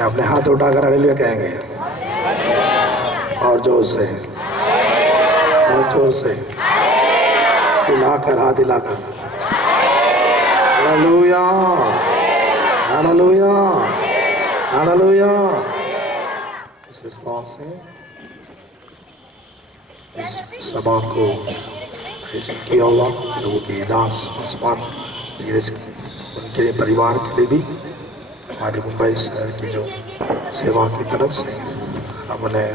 अपने हाथ उठाकर हालेलुया कहेंगे और जोर से, और जोर से हिलाकर, हाथ हिलाकर हालेलुया, हालेलुया, हालेलुया। इस तरह से इस सभा को किया हुआ लोगों के दास आसमान उनके परिवार के लिए भी हमारे मुंबई शहर की जो सेवा की तरफ से हम उन्हें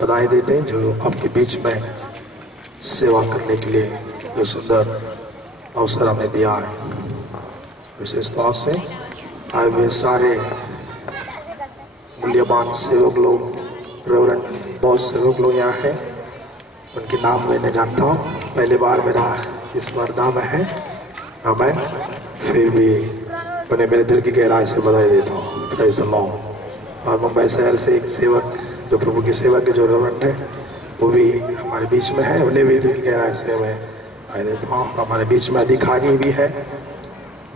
बधाई देते हैं, जो आपके बीच में सेवा करने के लिए जो सुंदर अवसर हमें दिया है। विशेष तौर से आए हुए सारे मूल्यवान सेवक लोग, रेवरेंड बहुत सेवक लोग यहाँ हैं, उनके नाम मैंने जानता हूँ, पहली बार मेरा इस वर्धा में है, मैं फिर भी उन्हें मेरे दिल की गहराई से बधाई देता हूँ। Praise the Lord. और मुंबई शहर से एक सेवक जो प्रभु की सेवा के जो रेवरेंड है वो भी हमारे बीच में है, उन्हें भी दिल की गहराई से मैं बधाई देता हूँ। हमारे बीच में अधिकारी भी है,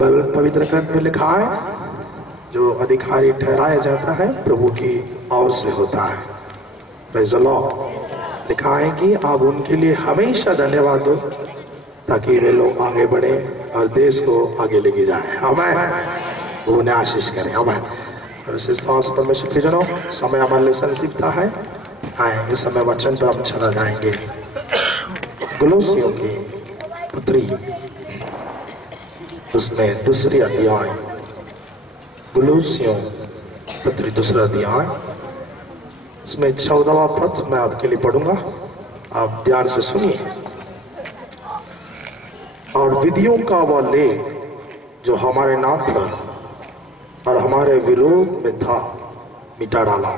पवित्र ग्रंथ में लिखा है जो अधिकारी ठहराया जाता है प्रभु की ओर से होता है। Praise the Lord. लिखा है कि आप उनके लिए हमेशा धन्यवाद दो ताकि वे लोग आगे बढ़े और देश को आगे लेके जाए। आमीन। वो उन्हें आशीष करें। आमीन। और इस तरह से परमेश्वर के जनों, समय हमारे लिए संसिप्ता है। आए इस समय वचन पर हम चला जाएंगे। गुलोसियों की पुत्री उसमें दूसरी अध्याय, गुलोसियों पत्री दूसरा अध्याय, इसमें 14वां पद मैं आपके लिए पढ़ूंगा, आप ध्यान से सुनिए। और विधियों का वह लेख जो हमारे नाम पर और हमारे विरोध में था मिटा डाला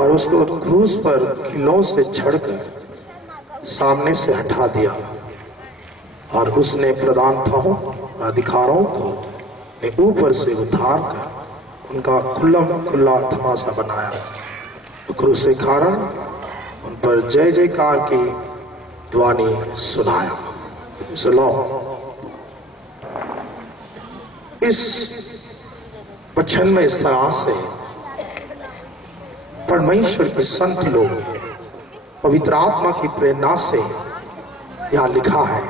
और उसको क्रूस पर किलों से छड़कर सामने से हटा दिया। और उसने प्रधानताओं और अधिकारों को ने ऊपर से उतार कर उनका खुला तमाशा बनाया। तो क्रूस के कारण उन पर जय जयकार की ध्वनि सुनाया। चलो इस वचन में इस तरह से परमेश्वर के संत लोग पवित्र आत्मा की प्रेरणा से यहाँ लिखा है,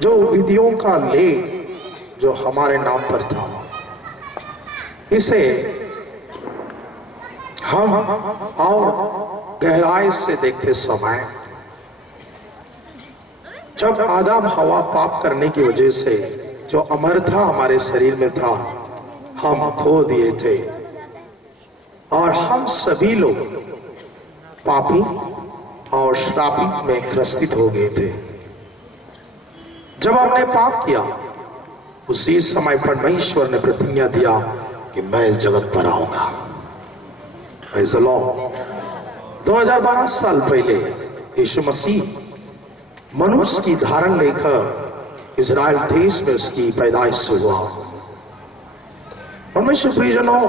जो विधियों का लेख जो हमारे नाम पर था, इसे हम और गहराई से देखते समय जब आदम हवा पाप करने की वजह से जो अमरता हमारे शरीर में था हम खो दिए थे और हम सभी लोग पापी और श्रापित में ग्रसित हो गए थे। जब हमने पाप किया उसी समय परमेश्वर ने प्रतिज्ञा दिया कि मैं इस जगत पर आऊंगा। 2012 साल पहले यीशु मसीह मनुष्य की धारण लेकर इजराइल देश में उसकी पैदाइश हुआ। परमेश्वर प्रियजनों,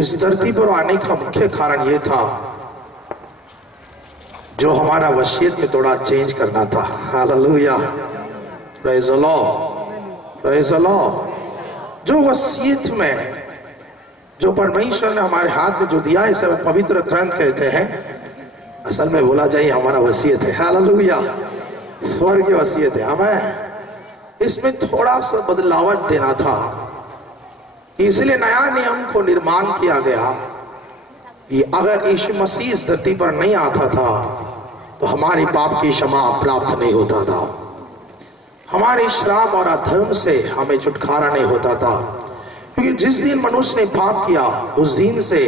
इस धरती पर आने का मुख्य कारण यह था जो हमारा वसीयत में थोड़ा चेंज करना था। Hallelujah, praise the Lord, praise the Lord. जो वसीयत में जो परमेश्वर ने हमारे हाथ में जो दिया, इसे पवित्र ग्रंथ कहते हैं। असल में बोला जाए हमारा वसीयत है। हालेलुया, स्वर्ग की वसीयत है। हमें इसमें थोड़ा सा बदलाव देना था, इसलिए नया नियम को निर्माण किया गया कि अगर यीशु मसीह इस धरती पर नहीं आता था तो हमारी पाप की क्षमा प्राप्त नहीं होता था, हमारे श्राप और अधर्म से हमें छुटकारा नहीं होता था। क्योंकि जिस दिन मनुष्य ने पाप किया उस दिन से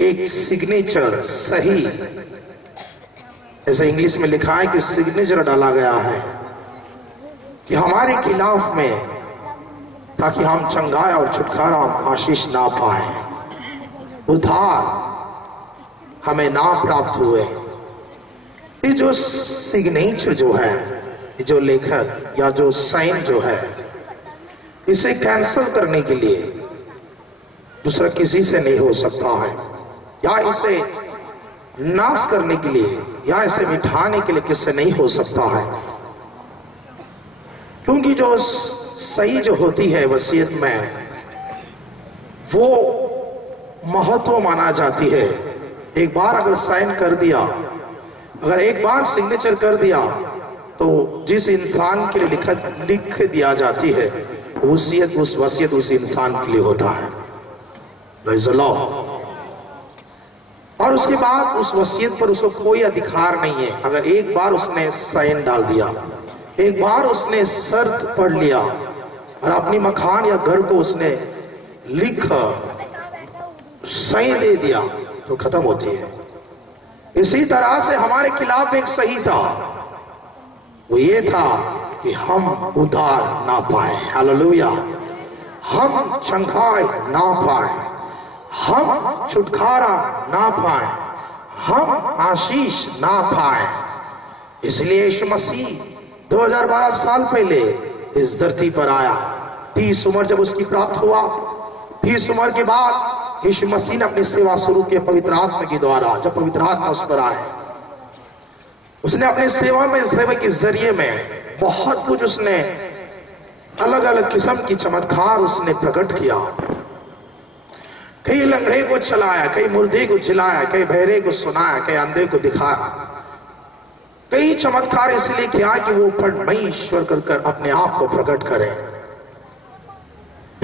एक सिग्नेचर, सही, ऐसा इंग्लिश में लिखा है कि सिग्नेचर डाला गया है कि हमारे खिलाफ में, ताकि हम चंगाई और छुटकारा, आशीष ना पाए, उद्धार हमें ना प्राप्त हुए। ये जो सिग्नेचर जो है, जो लेखक या जो साइन जो है, इसे कैंसिल करने के लिए दूसरा किसी से नहीं हो सकता है, या इसे नाश करने के लिए या इसे मिटाने के लिए किससे नहीं हो सकता है। क्योंकि जो सही जो होती है वसीयत में, वो महत्व माना जाती है। एक बार अगर साइन कर दिया, अगर एक बार सिग्नेचर कर दिया, तो जिस इंसान के लिए लिख दिया जाती है वसीयत, उस वसीयत उस इंसान के लिए होता है। Praise the Lord. और उसके बाद उस वसीयत पर उसको कोई अधिकार नहीं है। अगर एक बार उसने साइन डाल दिया, एक बार उसने शर्त पढ़ लिया और अपनी मकान या घर को उसने लिख सही दे दिया तो खत्म होती है। इसी तरह से हमारे खिलाफ एक सही था, वो ये था कि हम उधार ना पाए। हालेलुया। हम चंगाई ना पाए, हम छुटकारा ना पाए, हम आशीष ना पाए। इसलिए यीशु मसीह 2012 साल पहले इस धरती पर आया। 30 उम्र जब उसकी प्राप्त हुआ, 30 उम्र के बाद यीशु मसीह ने अपनी सेवा शुरू की पवित्र आत्मा के द्वारा। जब पवित्र आत्मा उस पर आए, उसने अपने सेवा के जरिए में बहुत कुछ उसने अलग अलग किस्म की चमत्कार उसने प्रकट किया। कई लंगड़े को चलाया, कई मुर्दे को जिलाया, कई बहरे को सुनाया, कई अंधे को दिखाया। कई चमत्कार इसलिए किया कि वो परमेश्वर कर अपने आप को प्रकट करें।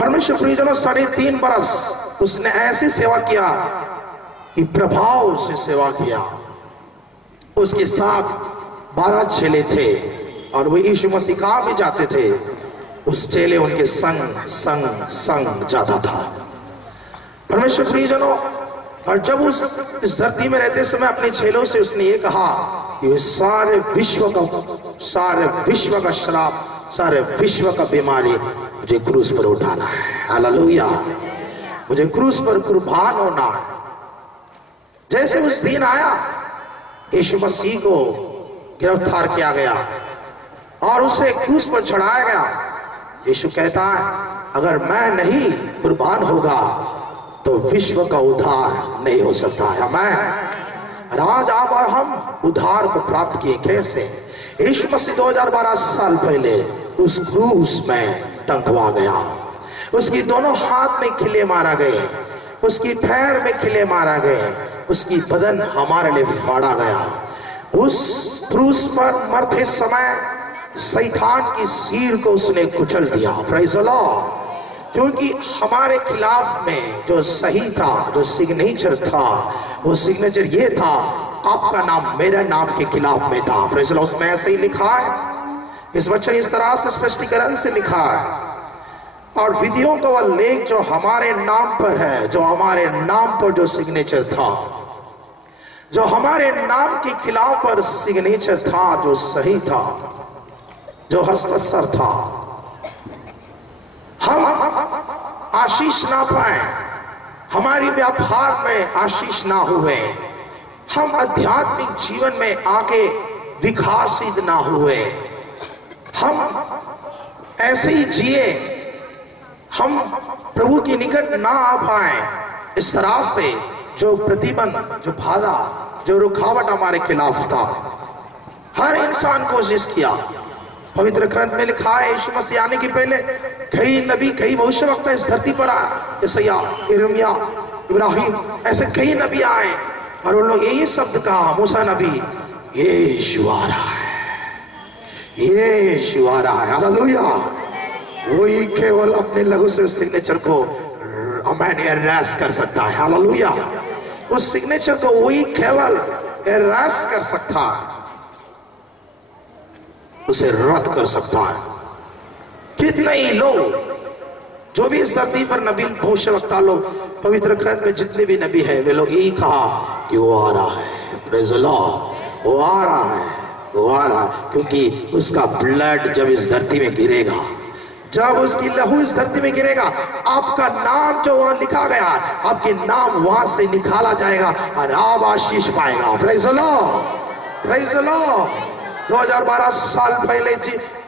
परमेश्वर प्रियजनों, 3.5 बरस उसने ऐसी सेवा किया कि प्रभाव से सेवा किया। उसके साथ 12 चेले थे और वो यीशु मसीह कहाँ भी जाते थे, उस चेले उनके संग संग संग जाता था। परमेश्वर प्रियजनों, और जब इस धरती में रहते समय अपने चेलों से उसने ये कहा कि सारे विश्व का श्राप, सारे विश्व का बीमारी मुझे क्रूस पर उठाना है। हालेलुया। मुझे क्रूस पर कुर्बान होना है। जैसे उस दिन आया, यीशु मसीह को गिरफ्तार किया गया और उसे क्रूस पर चढ़ाया गया। यीशु कहता है, अगर मैं नहीं कुर्बान होगा तो विश्व का उद्धार नहीं हो सकता है। आमीन। आज आप और हम उद्धार को प्राप्त किए कैसे? यीशु मसीह 2012 साल पहले उस क्रूस में टंकवा गया। उसकी दोनों हाथ में खिले मारा गए, उसकी पैर में खिले मारा गए, उसकी बदन हमारे लिए फाड़ा गया। उस क्रूस पर मरते समय शैतान की सिर को उसने कुचल दिया। Praise the Lord. क्योंकि हमारे खिलाफ में जो सही था, जो सिग्नेचर था, वो सिग्नेचर ये था, आपका नाम मेरे नाम के खिलाफ में था। Praise the Lord. उसमें ऐसे ही लिखा है, इस वचन इस तरह से स्पष्टीकरण से लिखा है। और विधियों का वह लेख जो हमारे नाम पर है, जो हमारे नाम पर जो सिग्नेचर था, जो हमारे नाम के खिलाफ पर सिग्नेचर था, जो सही था, जो हस्ताक्षर था, हम आशीष ना पाए, हमारी व्यापार में आशीष ना हुए, हम आध्यात्मिक जीवन में आगे विकासित ना हुए, हम ऐसे ही जिए, हम प्रभु के निकट ना आ पाए। इस तरह से जो प्रतिबंध, जो बाधा, जो रुकावट हमारे खिलाफ था, हर इंसान कोशिश किया। पवित्र ग्रंथ में लिखा है, यीशु मसीह आने के पहले कई नबी, कई भविष्यवक्ता इस धरती पर आए। यशायाह, यिर्मयाह, इब्राहिम, ऐसे कई नबी आए और उन लोग यही शब्द कहा, मूसा नबी, यीशु आ रहा है, यीशु आ रहा है। हालेलुया। वही केवल अपने लहू से उस सिग्नेचर को एरेस्ट कर सकता है। हालेलुया। उस सिग्नेचर को वही केवल एरेस्ट कर सकता है, उसे रद्द कर सकता है। कितने ही लोग, जो भी इस धरती पर नबी, भविष्यवक्ता लोग, पवित्र ग्रंथ में जितने भी नबी है, वे लोग यही कहा कि वो आ रहा है। Praise the Lord. वो आ रहा है, वो आ रहा है। क्योंकि उसका ब्लड जब इस धरती में गिरेगा, जब उसकी लहू इस धरती में गिरेगा, आपका नाम जो वहां लिखा गया, आपके नाम वहां से निकाला जाएगा और आप आशीष पाएगा। Praise the Lord. Praise the Lord. 2012 साल पहले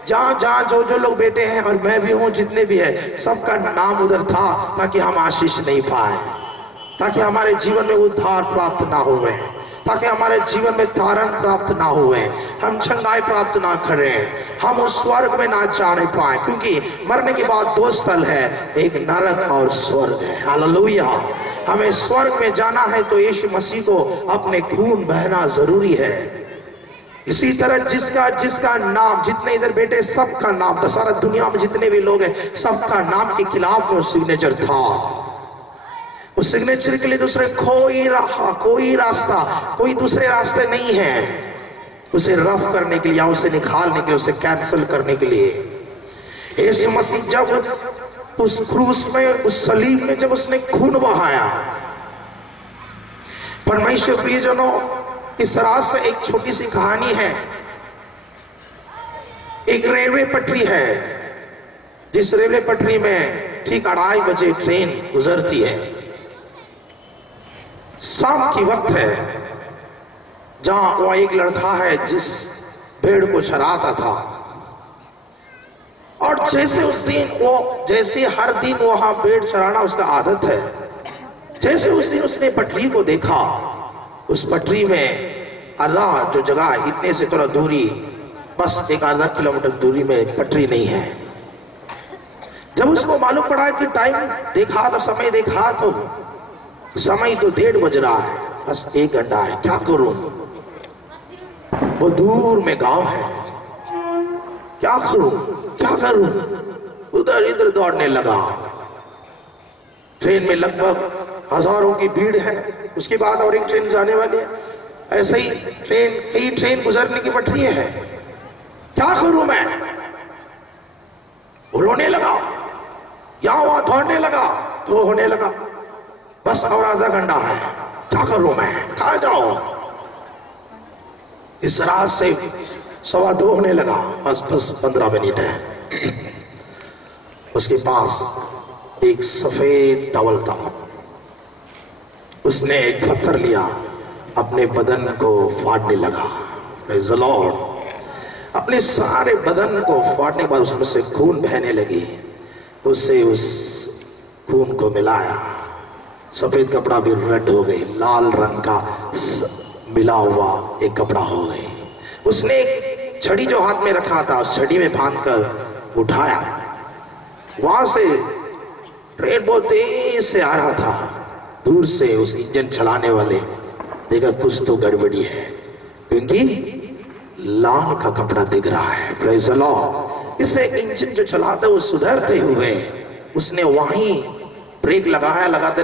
जहाँ जहाँ जो जो लोग बैठे हैं, और मैं भी हूँ, जितने भी है, सबका नाम उधर था ताकि हम आशीष नहीं पाए, ताकि हमारे जीवन में उद्धार प्राप्त ना हुए, ताकि हमारे जीवन में तारण प्राप्त ना हुए, हम चंगाई प्राप्त ना करें, हम उस स्वर्ग में ना जाने पाए, क्योंकि मरने के बाद दो स्थल है, एक नरक और स्वर्ग है। हालेलुया। हमें स्वर्ग में जाना है तो यीशु मसीह को अपने खून बहना जरूरी है। इसी तरह जिसका नाम, जितने इधर बैठे सबका नाम, तो सारा दुनिया में जितने भी लोग हैं सबका नाम के खिलाफ में सिग्नेचर था। उस सिग्नेचर के लिए दूसरे कोई रास्ता, कोई दूसरे रास्ते नहीं है उसे रफ करने के लिए या उसे निकालने के लिए, उसे कैंसिल करने के लिए। यीशु मसीह जब उस क्रूस में, उस सलीब में जब उसने खून बहाया, परमेश्वर प्रियजनों, इस रात से एक छोटी सी कहानी है। एक रेलवे पटरी है, जिस रेलवे पटरी में ठीक 2:30 बजे ट्रेन गुजरती है। शाम की वक्त है, जहां वह एक लड़का है जिस भेड़ को चराता था, और जैसे उस दिन वो, जैसे हर दिन वहां भेड़ चराना उसका आदत है, जैसे उस दिन उसने पटरी को देखा, उस पटरी में आधा जो जगह, इतने से थोड़ा दूरी, बस एक आधा किलोमीटर दूरी में पटरी नहीं है। जब उसको मालूम पड़ा कि टाइम देखा तो, समय देखा तो समय तो 1:30 बज रहा है, बस 1 घंटा है, क्या करूं। वो दूर में गांव है, क्या करूं, उधर इधर दौड़ने लगा। ट्रेन में लगभग हजारों की भीड़ है, उसके बाद और एक ट्रेन जाने वाली है, ऐसे ही कई ट्रेन गुजरने की पटरी है, क्या करूं मैं। वो रोने लगा, यहां वहां दौड़ने लगा, तो होने लगा, बस और आधा घंटा है, क्या करूं मैं, कहां जाऊं। इस रात से 2:15 होने लगा, बस 15 मिनट है। उसके पास एक सफेद टॉवल था, उसने एक पत्थर लिया, अपने बदन को फाड़ने लगा। Praise the Lord. अपने सारे बदन को फाड़ने के बाद उसमें से खून बहने लगी, उससे उस खून को मिलाया, सफेद कपड़ा भी रेड हो गई, लाल रंग का मिला हुआ एक कपड़ा हो गई। उसने एक छड़ी जो हाथ में रखा था, उस छड़ी में बांधकर उठाया। वहां से ट्रेन बहुत तेज से आ रहा था, दूर से उस इंजन चलाने वाले देखा कुछ तो गड़बड़ी है, क्योंकि लाल का कपड़ा दिख रहा है। Praise the Lord. इसे इंजन जो चलाते वो सुधरते हुए उसने वहीं ब्रेक लगाया, लगाते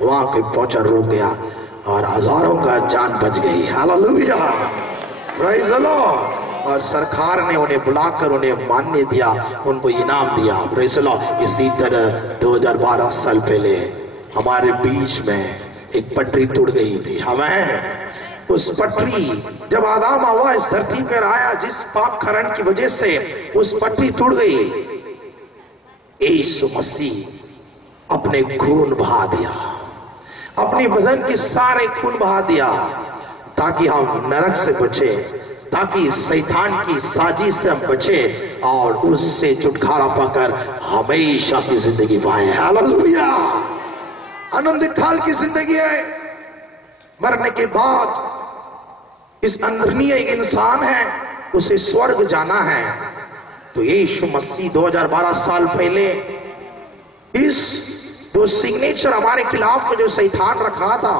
वहां कोई पहुंचा, रुक गया और हजारों का जान बच गई। Hallelujah, praise the Lord. और सरकार ने उन्हें बुलाकर उन्हें मान्य दिया, उनको इनाम दिया। Praise the Lord. इसी तरह 2012 साल पहले हमारे बीच में एक पटरी टूट गई थी। हमें उस पटरी, जब आदम हवा इस धरती पर आया, जिस पाप खरण की वजह से उस पटरी टूट गई, यीशु मसीह अपने खून बहा दिया, अपने बदन के सारे खून बहा दिया, ताकि हम नरक से बचे, ताकि शैतान की साजिश से हम बचे और उससे छुटकारा पाकर हमेशा की जिंदगी पाए। हालेलुया। आनंदित काल की जिंदगी है। मरने के बाद इस अंदरणीय एक इंसान है, उसे स्वर्ग जाना है। तो यीशु मसीह 2012 साल पहले इस जो सिग्नेचर हमारे खिलाफ में जो शैतान रखा था,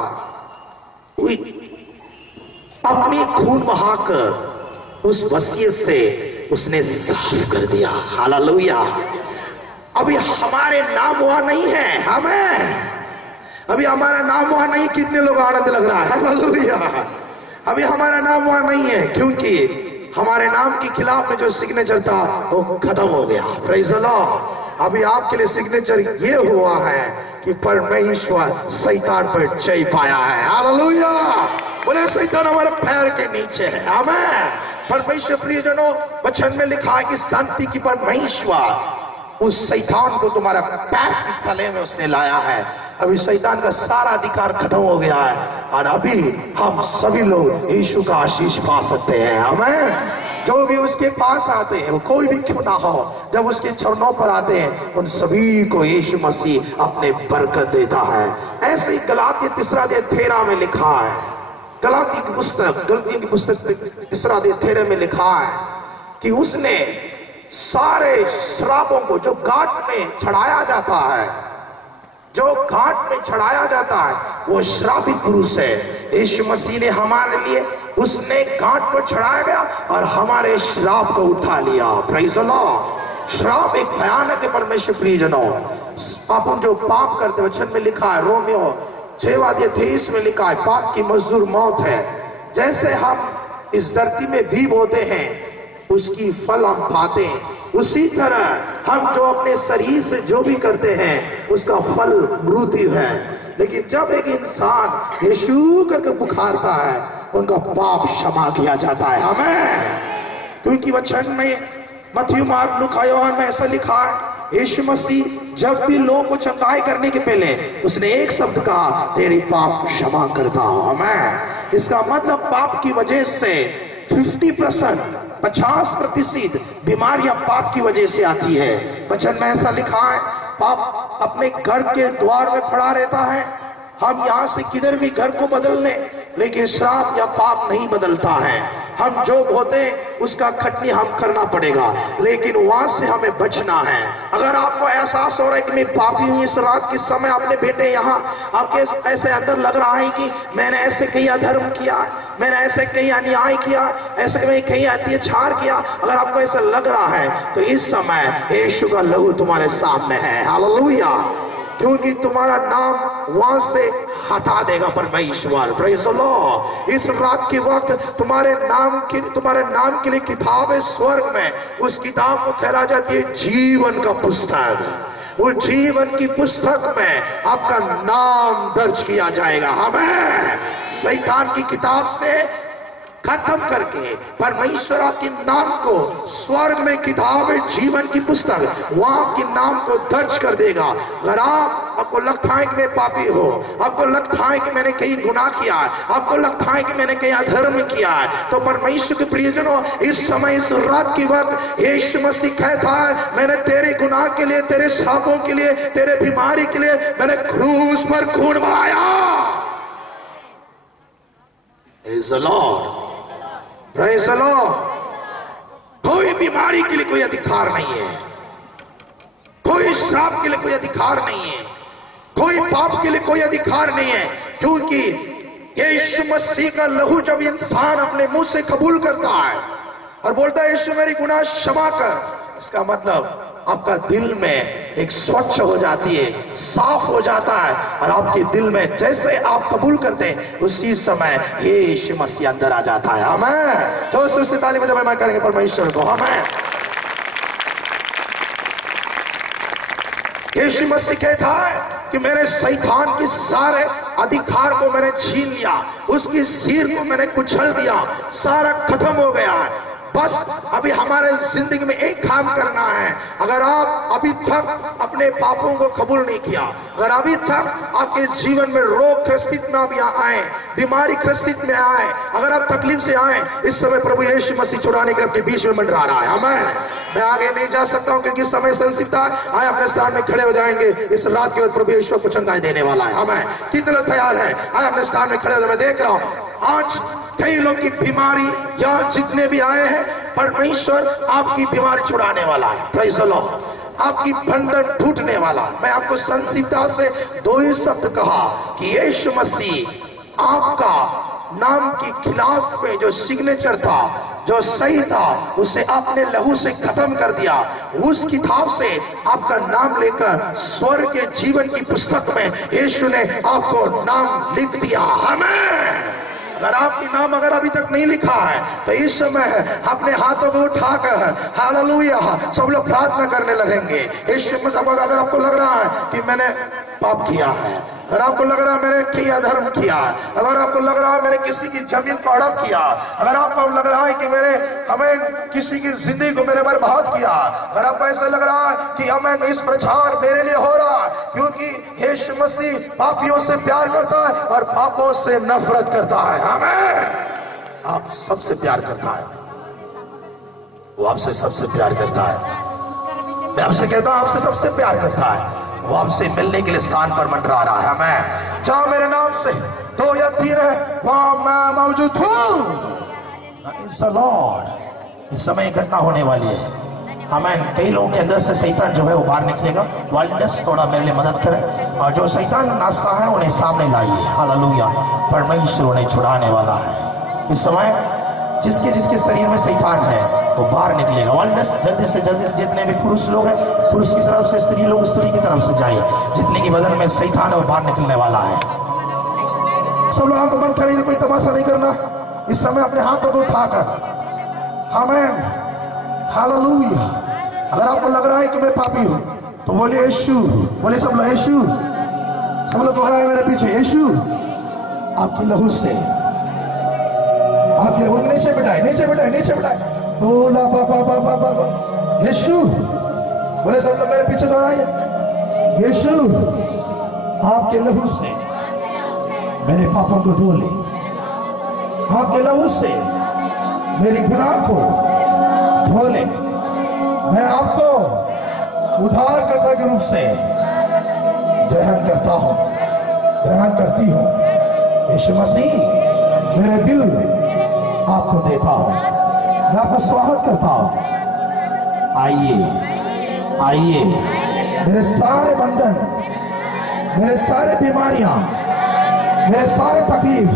अपनी खून बहाकर उस वसीयत से उसने साफ कर दिया। हालेलुया। अभी हमारे नाम वहां नहीं है, हमें अभी हमारा नाम वहां नहीं। कितने लोग आनंद लग रहा है। हालेलुया। अभी हमारा नाम वहां नहीं है, क्योंकि हमारे नाम के खिलाफ में जो सिग्नेचर था वो खत्म हो गया। Praise the Lord. अभी आपके लिए सिग्नेचर ये हुआ है कि परमेश्वर शैतान पर जय पाया है। हालेलुया। बोले शैतान हमारे पैर के नीचे है। आमीन। परमेश्वर प्रियजनों, वचन में लिखा है कि शांति की परमेश्वर उस शैतान को तुम्हारा पैर की तले में उसने लाया है। अभी शैतान का सारा अधिकार खत्म हो गया है और अभी हम सभी लोग यीशु का आशीष पा सकते हैं। आमीन। जो भी उसके पास आते हैं, वो कोई भी क्यों ना हो, जब उसके चरणों पर आते हैं उन सभी को यीशु मसीह अपने बरकत देता है। ऐसे ही गलाती 3:13 में लिखा है, गलाती की पुस्तक 3:13 में लिखा है कि उसने सारे श्रापों को जो घाट में चढ़ाया जाता है, जो घाट में चढ़ाया जाता है वो श्रापित पुरुष है। यीशु मसीह ने हमारे लिए, उसने घाट पर चढ़ाया गया और हमारे श्राप को उठा लिया। Praise the Lord. श्राप एक भयानक है परमेश्वर प्रियजनों। अपन जो पाप करते, वचन में लिखा है, रोमियो 6:23 में लिखा है, पाप की मजदूर मौत है। जैसे हम इस धरती में भी बोते हैं उसकी फल हम पाते हैं, उसी तरह हम जो अपने शरीर से जो भी करते हैं उसका फल मृत्यु है। लेकिन जब एक इंसान यीशु करके पुकारता है उनका पाप क्षमा किया जाता है। आमीन। क्योंकि वचन में मत्ती, मार्क, लूका, योहान में ऐसा लिखा है, यीशु मसीह जब भी लोगों को चंगाई करने के पहले उसने एक शब्द कहा, तेरी पाप क्षमा करता हूं। आमीन। इसका मतलब पाप की वजह से 50% बीमारियां पाप की वजह से आती है। वचन में ऐसा लिखा है, पाप अपने घर के द्वार में खड़ा रहता है। हम यहाँ से किधर भी घर को बदल लें, लेकिन श्राप या पाप नहीं बदलता है। हम जो होते उसका खटनी हम करना पड़ेगा, लेकिन वहां से हमें बचना है। अगर आपको एहसास हो रहा है कि मैं पापी हूं, इस रात के समय आपने बेटे यहाँ आपके ऐसे अंदर लग रहा है कि मैंने ऐसे कई अधर्म किया, मैंने ऐसे कई अन्याय किया, ऐसे में कई अत्याचार किया, अगर आपको ऐसा लग रहा है तो इस समय यीशु का लहू तुम्हारे सामने है। हालेलुया। क्योंकि तुम्हारा नाम वहां से हटा देगा परमेश्वर। Praise the Lord. इस रात के वक्त तुम्हारे नाम के लिए किताब है स्वर्ग में, उस किताब को कहला जाती है जीवन का पुस्तक। उस जीवन की पुस्तक में आपका नाम दर्ज किया जाएगा। हमें शैतान की किताब से खत्म करके परमेश्वर आपके नाम को स्वर्ग में किताब है जीवन की पुस्तक, वहां आपके नाम को दर्ज कर देगा। अगर आपको लगता है कि मैं पापी हो, आपको लगता है कि मैंने कई गुनाह किया है, आपको लगता है कि मैंने कई अधर्म किया है, तो परमेश्वर के प्रियजनों, इस समय इस रात के वक्त यीशु मसीह कहता है, मैंने तेरे गुनाह के लिए, तेरे श्रापों के लिए, तेरे बीमारी के लिए मैंने क्रूस पर खून बहाया। Praise the Lord. Praise the Lord. कोई बीमारी के लिए कोई अधिकार नहीं है, कोई श्राप के लिए कोई अधिकार नहीं है, कोई पाप के लिए कोई अधिकार नहीं है। क्योंकि यीशु मसीह का लहू जब इंसान अपने मुंह से कबूल करता है और बोलता है यीशु मेरी गुनाह क्षमा कर, इसका मतलब आपका दिल में एक स्वच्छ हो जाती है, साफ हो जाता है, और आपके दिल में जैसे आप कबूल करते हैं उसी समय यीशु मसीह अंदर आ जाता है। आमीन। तो उससे ताली बजा मैं करेंगे परमेश्वर को। आमीन। यीशु मसीह कहता है कि मैंने शैतान के सारे अधिकार को मैंने छीन लिया, उसकी सिर को मैंने कुचल दिया, सारा खत्म हो गया है। बस अभी हमारे जिंदगी में एक काम करना है। अगर आप अभी तक अपने पापों को कबूल नहीं किया, अगर अभी तक आपके जीवन में रोग ग्रसित में भी आए, बीमारी ग्रसित में आए, अगर आप तकलीफ से आए, इस समय प्रभु यीशु मसीह छुड़ाने के लिए अपने बीच में मंडरा रहा है। आमीन। मैं आगे नहीं जा सकता हूं क्योंकि समय संक्षिप्त है। आए अपने स्थान में खड़े हो जाएंगे, इस रात के बाद प्रभु यीशु को चंगाई देने वाला है। आमीन। कितने लोग तैयार हैं? आए अपने स्थान में खड़े हो जाए। मैं देख रहा हूं आज कई लोग की बीमारी, या जितने भी आए हैं, परमेश्वर आपकी बीमारी छुड़ाने वाला है। Praise the Lord. आपकी बंधन टूटने वाला। मैं आपको संक्षिप्तता से 2 ही शब्द कहा कि यीशु मसीह आपका नाम के खिलाफ में जो सिग्नेचर था, जो सही था, उसे आपने लहू से खत्म कर दिया। उस किताब से आपका नाम लेकर स्वर्ग के जीवन की पुस्तक में यीशु ने आपको नाम लिख दिया। आमीन। अगर आपकी नाम अगर अभी तक नहीं लिखा है तो इस समय अपने हाथों को उठाकर हालेलुया सब लोग प्रार्थना करने लगेंगे। इस समय अगर आपको लग रहा है कि मैंने पाप किया है, अगर आपको लग रहा है मैंने किया अधर्म किया, अगर आपको लग रहा है मैंने किसी की जमीन को हड़प किया, अगर आपको लग रहा है कि हमें किसी की जिंदगी को मैंने बर्बाद किया, अगर आपको ऐसा लग रहा है कि हमें इस प्रचार मेरे लिए हो रहा है, क्योंकि यीशु मसीह पापियों से प्यार करता है और पापों से नफरत करता है। आमीन। आप सबसे प्यार करता है। वो आपसे सबसे प्यार करता है। मैं आपसे कहता हूं आपसे सबसे प्यार करता है। वो आपसे मिलने के लिए स्थान पर मंडरा रहा है। मैं जहां मेरे नाम से 2 या 3 है वहां मैं मौजूद हूं। लॉर्ड इस समय घटना होने वाली है। आमीन। कई लोगों के अंदर से शैतान जो है वो बाहर निकलेगा। वाइल्डनेस थोड़ा मेरे लिए मदद करें और जो शैतान नाचता है उन्हें सामने लाइए। हालेलुया। परमेश्वर उन्हें छुड़ाने वाला है। इस समय जिसके जिसके शरीर में शैतान है वो बाहर निकलेगा। वाइल्डनेस जल्दी से जितने भी पुरुष लोग हैं पुरुष की तरफ से, स्त्री लोग स्त्री की तरफ से जाइए। जितने की बदन में शैतान है वो बाहर निकलने वाला है। सब लोग आंख बंद करेंगे, कोई तमाशा नहीं करना। इस समय अपने हाथों को उठाकर आमीन हालेलुया। अगर आपको लग रहा है कि मैं पापी हूं तो बोलिए यीशु। बोलिए सब लोग यीशु। सब लोग दोहराए मेरे पीछे, यीशु आपकी लहू से, आपके लहू नीचे बिठाए, नीचे बिठाए, नीचे बिठाए। बोला बाबा बाबा बाबा यीशु। बोले सब लोग मेरे पीछे दोहराइए, यीशु आपके लहू से मेरे पापों को धो ले। आपके लहू से मेरी गुनाह को धो ले। मैं आपको उद्धारकर्ता के रूप से ग्रहण करता हूं, ग्रहण करती हूं। यीशु मसीह मेरे दिल आपको देता हूं, मैं आपका स्वागत करता हूं। आइए आइए। मेरे सारे बंधन, मेरे सारे बीमारियां, मेरे सारे तकलीफ,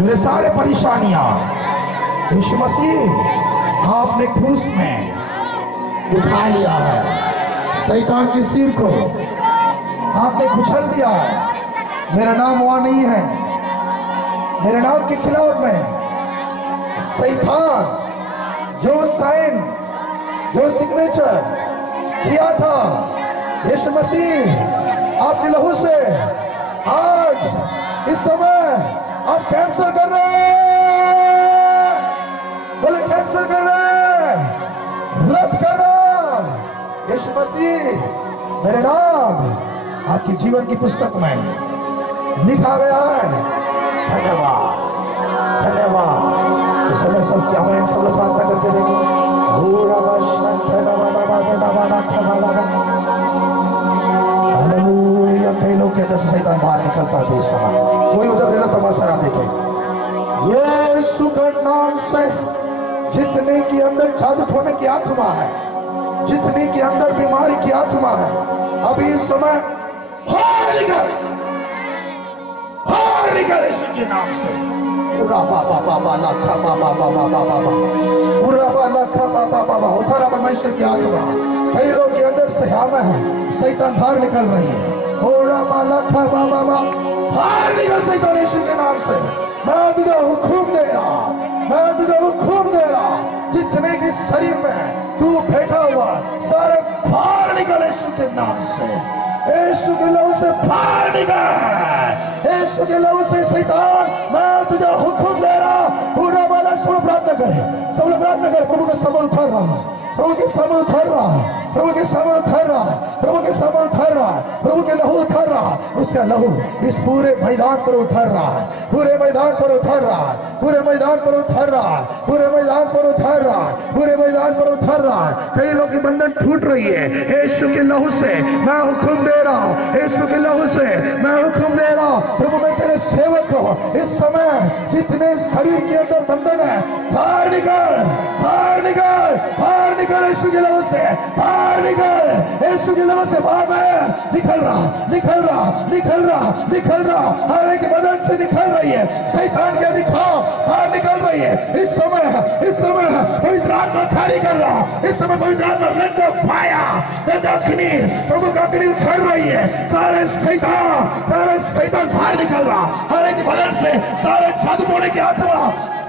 मेरे सारे परेशानियां यीशु मसीह आपने क्रूस में उठा लिया है। शैतान के सिर को आपने कुचल दिया है। मेरा नाम वहां नहीं है। मेरे नाम के खिलाफ में शैतान जो साइन, जो सिग्नेचर किया था यीशु मसीह आपके लहू से आज इस समय आप कैंसिल कर रहे हैं। बोले कैंसिल कर रहे हैं, रद्द कर रहा। यीशु मसीह मेरे नाम आपके जीवन की पुस्तक में लिखा गया है। धन्यवाद धन्यवाद। इस समय सब क्या मैं सब लोग प्रार्थना करते रहेंगे। हालेलुया। कई लोग कहते हैं शैतान बाहर निकलता है बेसुरा, कोई उधर देना तमाशा ना देखे। यीशु के नाम से जितने के अंदर जादू होने की आत्मा है, जितने के अंदर बीमारी की आत्मा है, अभी इस समय बाहर निकल, बाहर निकल यीशु के नाम से। उतारा परमेश्वर की आत्मा कई लोग के अंदर से हवा है, शैतान बाहर निकल रही है। बाहर निकल शैतान यीशु के नाम से। मैं तुझे हुक्म दे रहा, मैं तुझे हुक्म दे रहा, जितने के शरीर में तू बैठा हुआ सारे बाहर निकल यीशु के नाम से। यीशु के लहू से बाहर निकल, यीशु के लहू से शैतान मैं तुझे हुक्म दे रहा। पूरा वाला सब प्रार्थना करे, सब लोग प्रार्थना करे। प्रभु का समय उतर रहा है, प्रभु के समय उतर रहा है, प्रभु के समय उतर रहा है, प्रभु के समय उतर रहा है, प्रभु के लहू उतर रहा है। उसका लहू इस पूरे मैदान पर उतर रहा है, पूरे मैदान पर उतर रहा है, पूरे मैदान पर उतर रहा है, पूरे मैदान पर उतर रहा है, पूरे मैदान पर उतर रहा है। कई लोग की बंधन टूट रही है यीशु के लहू से। मैं हुक्म दे रहा हूँ, यीशु के लहू से मैं हुक्म दे रहा हूँ। प्रभु मैं तेरे सेवक को इस समय जितने शरीर के अंदर बंधन है बाहर निकल, बाहर निकल, बाहर निकल यीशु के लहू से, बाहर निकल यीशु के लहू से। बाहर में निकल रहा, निकल रहा, निकल रहा, निकल रहा, हर एक बदन से निकल रही है। शैतान के दिखाओ बाहर निकल रही है। इस समय पवित्र आत्मा खाली कर रहा, इस समय पवित्र आत्मा फायर अग्नि, प्रभु का अग्नि उतर रही है। सारे शैतान बाहर निकल रहा, हर एक बदन से सारे जादू टोने की आत्मा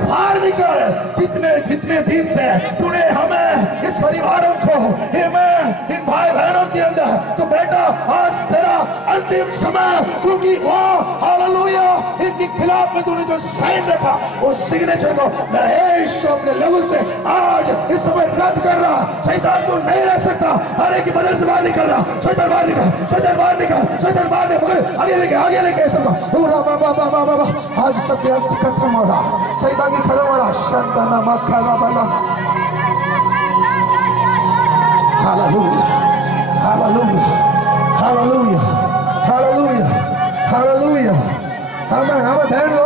बाहर निकल। जितने दिन से तूने हमें इस परिवारों को, इन भाई बहनों के अंदर तो बेटा आज तेरा अंतिम समय, क्योंकि वो हालेलुया इनके खिलाफ में तूने जो साइन रखा वो सिग्नेचर को मेरा यीशु अपने लहू से आज इस समय रद्द कर रहा। शैतान तू नहीं रह सकता, हर एक बदल से बाहर निकल रहा। शैतान बाहर निकल, शैतान बाहर निकल, शैतान बाहर निकल, आगे लेके, आगे लेके सब पूरा बाबा आज सबके अंत खत्म हो रहा, शैतान की खत्म हो रहा। शंतना मखना बना hallelujah, hallelujah, hallelujah, hallelujah, hallelujah. Amen, amen. बहन लो,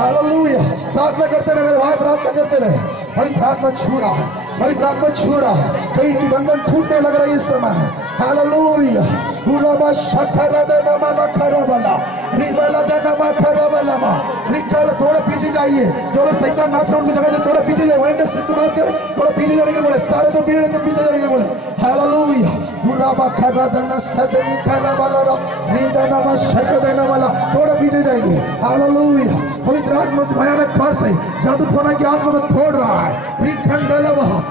हालेलुया। प्रार्थना करते रहे मेरे भाई, प्रार्थना करते रहे। बड़ी प्रार्थना छू रहा है, बड़ी प्रार्थना छू रहा है। कई की बंधन टूटने लग रही है इस समय। हालेलुया। उराबा शखरा दे नमला खराबला, रिबला दे नमा खराबला मा। निकल, थोड़ा पीछे जाइए। जो लोग सही नाच रहे उनकी जगह से थोड़ा पीछे जाइए। वहीं से तुम्हारे के थोड़ा पीछे जाने के बोले, सारे तो भीड़ के पीछे जाने के बोले। हालेलुया। उराबा खरा दना सदनी खराबला रा, रिदा नमा शखदे नमला। थोड़ा पीछे जाइए। हालेलुया। पवित्र आत्मा भयानक पास है, जादू टोना की आत्मा को छोड़ रहा है।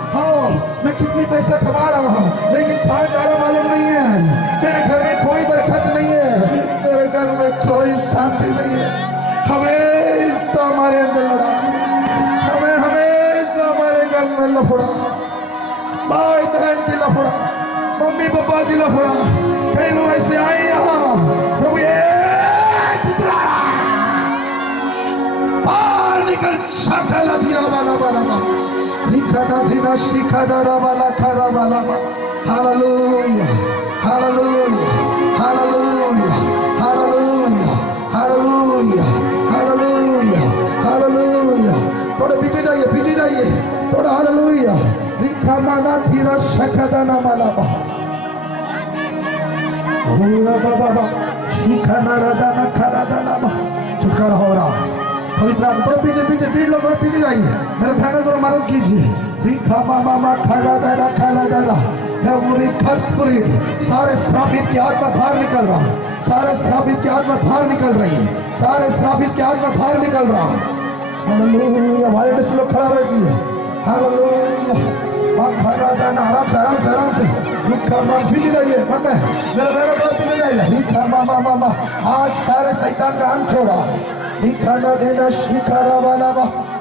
हाँ, मैं कितनी पैसा कमा रहा हूँ लेकिन खाने वाला मालूम नहीं है। मेरे घर में कोई बरकत नहीं है, मेरे घर में कोई शांति नहीं है। हमेशा हमारे अंदर लड़ा, हमेशा हमारे घर में लफड़ा, भाई बहन की लफड़ा, मम्मी पापा की लफड़ा। कई लोग ऐसे आए यहाँ, प्रभु बाहर निकल। शाखला धीरा वाला वाला निखना धीना शिखा वाला खरा वाला। Hallelujah, hallelujah, hallelujah, hallelujah, hallelujah, hallelujah, hallelujah. थोड़ा पीछे जाइए, पीछे जाइए थोड़ा। हालेलुया। रिखा माना धीरा शखदा ना माला बा, होरा बाबा शिखा ना रदा ना खरा दाना बा। छुटकारा हो रहा है। पवित्र आत्मा, थोड़ा पीछे पीछे, भीड़ लोग थोड़ा पीछे जाइए। मेरे बहनों को मदद कीजिए। रिखा मामा मा खरा दाना खरा दाना। सारे श्रापित की आत्मा बाहर निकल रहा है, सारे श्रापित की आत्मा बाहर निकल रही है, सारे श्रापित की आत्मा बाहर निकल रहा है। हालेलुया। वायरस लोग खड़ा रहिए। हालेलुया। खड़ा दाना, आराम से, आराम से, आराम से। पीछे जाइए मन में, मेरे बहनों को पीछे जाइए। रिखा मामा मामा, आज सारे शैतान का अंत हो रहा है। दिखाना देना शिकारा वाला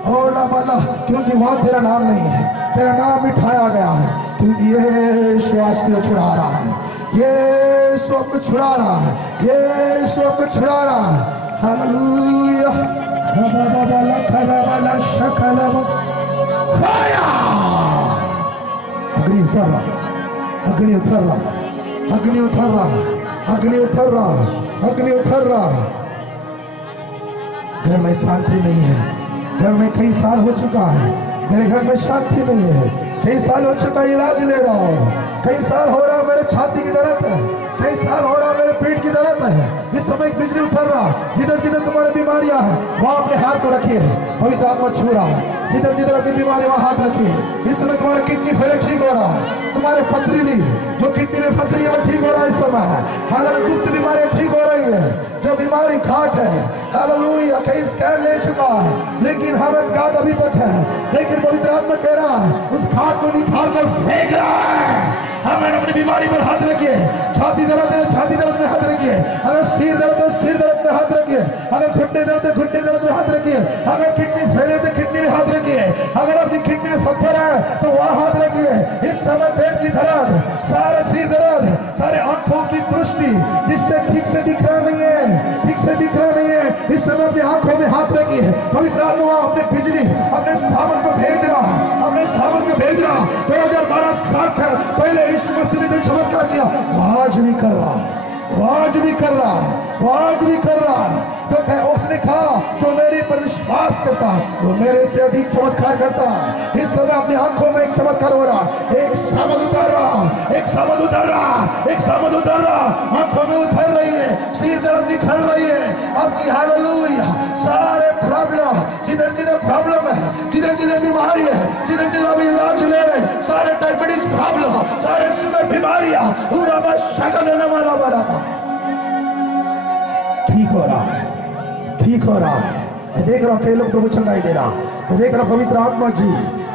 होना वाला, क्योंकि वहां तेरा नाम नहीं है, तेरा नाम मिठाया गया है। क्योंकि यीशु आपको छुड़ा रहा है, यीशु आपको छुड़ा रहा है, यीशु आपको छुड़ा रहा है। हालेलुया। बाबा खरा वाला शकला फाया। अग्नि उतर रहा, अग्नि उतर रहा, अग्नि उतर रहा, अग्नि उतर रहा, अग्नि उतर रहा। घर में शांति नहीं है, घर में कई साल हो चुका है, मेरे घर में शांति नहीं है। कई साल हो चुका इलाज ले रहा हूँ, कई साल हो रहा मेरे छाती की दर्द है, कई साल हो रहा मेरे पेट की दर्द है। इस समय बिजली उतर रहा, जिधर जिधर तुम्हारी बीमारियां हैं वहां अपने हाथ को रखिए। पवित्र आत्मा छू रहा है, जिधर जिधर आपकी बीमारी वहां हाथ रखिए। इस समय तुम्हारा किडनी फेल ठीक हो रहा है, तुम्हारे पथरीली जो किडनी में पथरी है वो ठीक हो रहा है इस समय। हालांकि गुप्त बीमारियां ठीक हो रही है, जो बीमारी घाट है। हालेलुया। कई स्कैन ले चुका है लेकिन हमें घाट अभी तक है, लेकिन पवित्र आत्मा कह रहा है उस घाट को निकाल कर फेंक रहा है। हमें अपनी बीमारी पर हाथ रखिए। छाती दर्द है, छाती दर्द में हाथ रखिए। अगर सिर दर्द है, सिर दर्द में हाथ रखिए। अगर घुटने दर्द है, घुटने दर्द में हाथ रखिए। अगर किडनी फेल है तो किडनी में हाथ रखिए। अगर आपकी किडनी में फक्कर है तो वहां हाथ रखिए। इस समय पेट की दर्द, सारे सिर दर्द, सारे आंखों की दृष्टि जिससे ठीक से दिख रहा नहीं है, ठीक से दिख रहा नहीं है, इस समय अपनी आंखों में हाथ रखिए। पवित्र आत्मा अपने बिजली, अपने सावन को भेज रहा, अपने सावन को भेज रहा। 2012 साल पहले यीशु मसीह ने चमत्कार किया, आज भी कर रहा है, आज भी कर रहा है, आज भी कर रहा है। तो उसने कहा जो मेरे पर विश्वास करता है वो मेरे से अधिक चमत्कार करता है। इस समय अपनी आंखों में एक चमत्कार हो रहा, एक सामत उतर रहा, एक सामत उतर रहा, एक सामत उतर रहा, आंखों में उतर रही है, सिर दर्द निकल रही है आपकी। हालेलुया। सारे प्रॉब्लम, जिधर जिधर प्रॉब्लम है, जिधर जिधर बीमारी है, जिधर जिधर अभी इलाज ले रहे, सारे डायबिटीज प्रॉब्लम, सारे शुगर बीमारियां पूरा बस शक्ल देने वाला ठीक हो रहा है, ठीक हो रहा है। मैं देख रहा हूँ कई लोग प्रभु चंगाई दे रहा, मैं देख रहा हूँ पवित्र आत्मा जी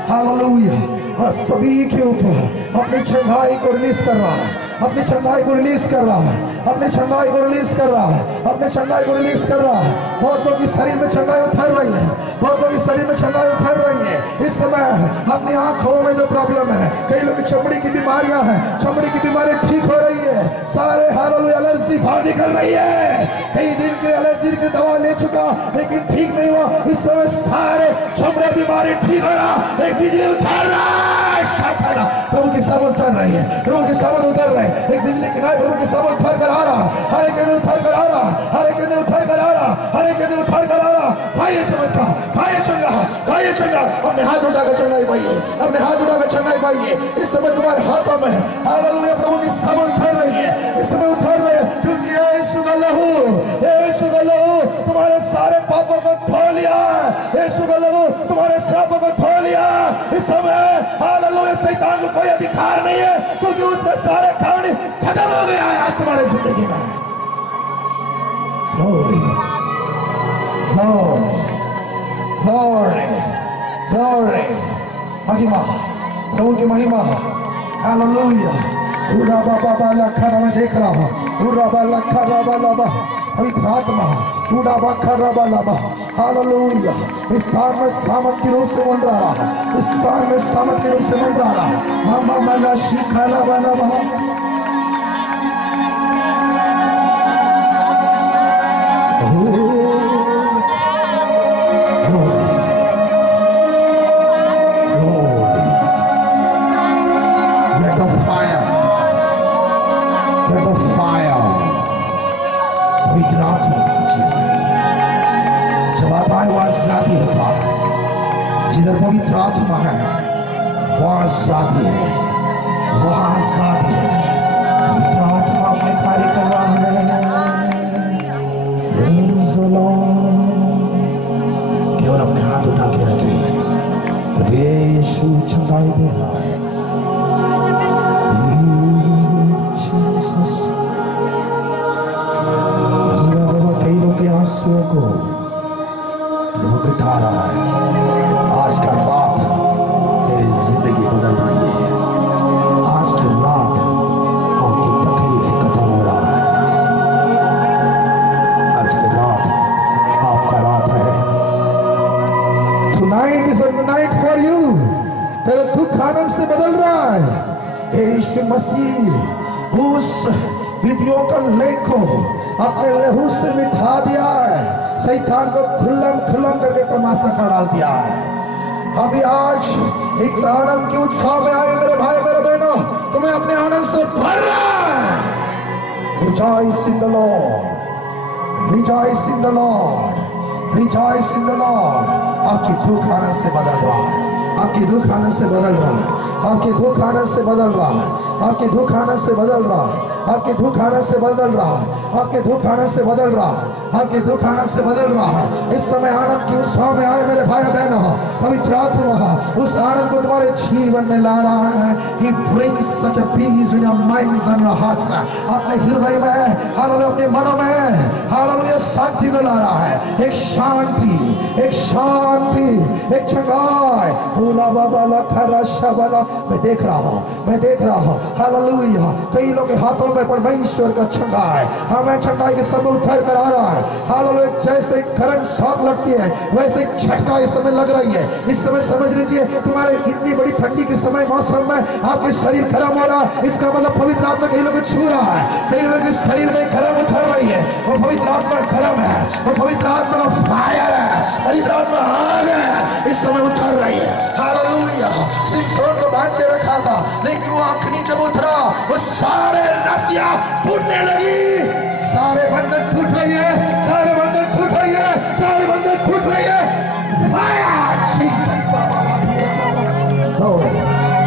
हालेलुया सभी के ऊपर अपनी चंगाई को रिलीज कर रहा है, अपनी चंगाई को रिलीज कर रहा है, अपने चंगाई को रिलीज कर रहा है, अपने चंगाई को रिलीज कर रहा है। बहुत लोगों की शरीर में चंगाई उतर रही है। बहुत लोग इस शरीर में चंगाई उतर रही है इस समय। अपनी आंखों में जो प्रॉब्लम है, कई लोग चमड़ी की बीमारियां हैं, चमड़ी की बीमारी ठीक हो रही है। सारे हालेलुया एलर्जी बाहर निकल रही है। कई दिन के एलर्जी की दवा ले चुका लेकिन ठीक नहीं हुआ, इस समय सारे चमड़ा बीमारी ठीक हो रहा। एक बिजली उतर रहा है, शाखा प्रभु की सामर्थ उतर रही है, प्रभु की सामर्थ उतर रही है। एक बिजली की नाई प्रभु की सामर्थ उतर कर आ रहा, हर एक दिन उतर कर आ रहा, हर एक दिन उतर कर आ रहा, हर एक दिन उतर कर आ रहा। भाई चमत्कार, भाई चंगा, भाई चंगा। अपने हाथ उठाकर चंगाई पाइए, अपने हाथ उठाकर चंगाई पाइए। इस समय तुम्हारे हाथों में हालेलुया प्रभु की सामर्थ उतर रही है, इस समय उतर रही है, क्योंकि यीशु का लहू, यीशु का लहू तुम्हारे सारे पापों को धो लिया। यीशु का लहू तुम्हारे पापों को धो लिया। इस समय हालेलुया शैतान को कोई अधिकार नहीं है, क्योंकि उसके सारे कहानी खत्म हो गया है आज तुम्हारी जिंदगी में। Glory, glory, glory, glory, महिमा, प्रभु की महिमा, हालेलुया। उड़ा बाबा बाला खरा में देख रहा हूँ, उड़ा बाला खरा बाला बा, पवित्र आत्मा, उड़ा बा खरा बाला बा, हालेलुया। इस स्थान में सामर्थ के रूप से मंडरा रहा है, इस स्थान में सामर्थ के रूप से मंडरा रहा है। मामा माला शिखाला बाला बा, जिधर पवित्र आत्मा है वहाँ शादी है, वहाँ शादी है। पवित्र आत्मा में कार्य कर रहा है। केवल अपने हाथ उठा के रखिए, यीशु चंगाई दे रहा है। कई लोग के आंसुओं को वो बिठा रहा है। आज का रात तेरी जिंदगी बदल रही है, आज की रात आपकी तकलीफ खत्म हो रहा है, आज की रात आपका रात है। Tonight is a night for you। तेरे दुख आनंद से बदल रहा है। यीशु मसीह उस विधियों का लेख को अपने लहू से मिटा दिया है, शैतान को खुल्लम खुल्लम करके तमाशा कर डाल दिया है। अभी आज एक आनंद के उत्साह में आए मेरे भाई मेरे बहनों, तुम्हें अपने आनंद से भर रहा है। Rejoice in the Lord, rejoice in the Lord, rejoice in the Lord। आपकी दुख आनंद से बदल रहा है, आपकी दुख आनंद से बदल रहा है, आपकी दुख आनंद से बदल रहा है, आपकी दुख आनंद से बदल रहा है, आपके दुख आनंद से बदल रहा है, आपके दुख आनंद से बदल रहा है, आपके दुख आनंद से बदल रहा है। इस समय आनंद की उत्साह में आए मेरे भाई बहनों, पवित्र आत्मा उस आनंद को तुम्हारे जीवन में ला रहा है। He brings such a peace in your minds and your hearts। अपने हृदय में हालेलुया, अपने मनों में हालेलुया शांति को ला रहा है। एक शांति, एक शांति, एक चंगाई। हुला बाबा लखरा शबला, मैं देख रहा हूँ, मैं देख रहा हूँ हालेलुया। कई लोग के हाथों में परमेश्वर का चंगाई, हमें चंगाई के समय उतर कर आ रहा है। हालेलुया, जैसे करंट शॉक लगती है वैसे झटका इस समय लग रही है। इस समय समझ लीजिए तुम्हारे इतनी बड़ी ठंडी के समय मौसम में आपके शरीर गर्म हो रहा है, इसका मतलब पवित्र आत्मा कई लोग छू रहा है, कई लोग के शरीर में गर्म उतर रही है। वो पवित्र आत्मा गर्म है, वो पवित्र आत्मा का फायर है, पवित्र आत्मा आग है, इस समय उतर रही है। हालेलुया। सिमसोन को बांध के रखा था लेकिन वो अग्नि जब उतरा वो सारे रस्सियां टूटने लगी, सारे बंधन टूट रही है, सारे बंधन टूट रही है, सारे बंधन टूट रही है। Fire Jesus, glory,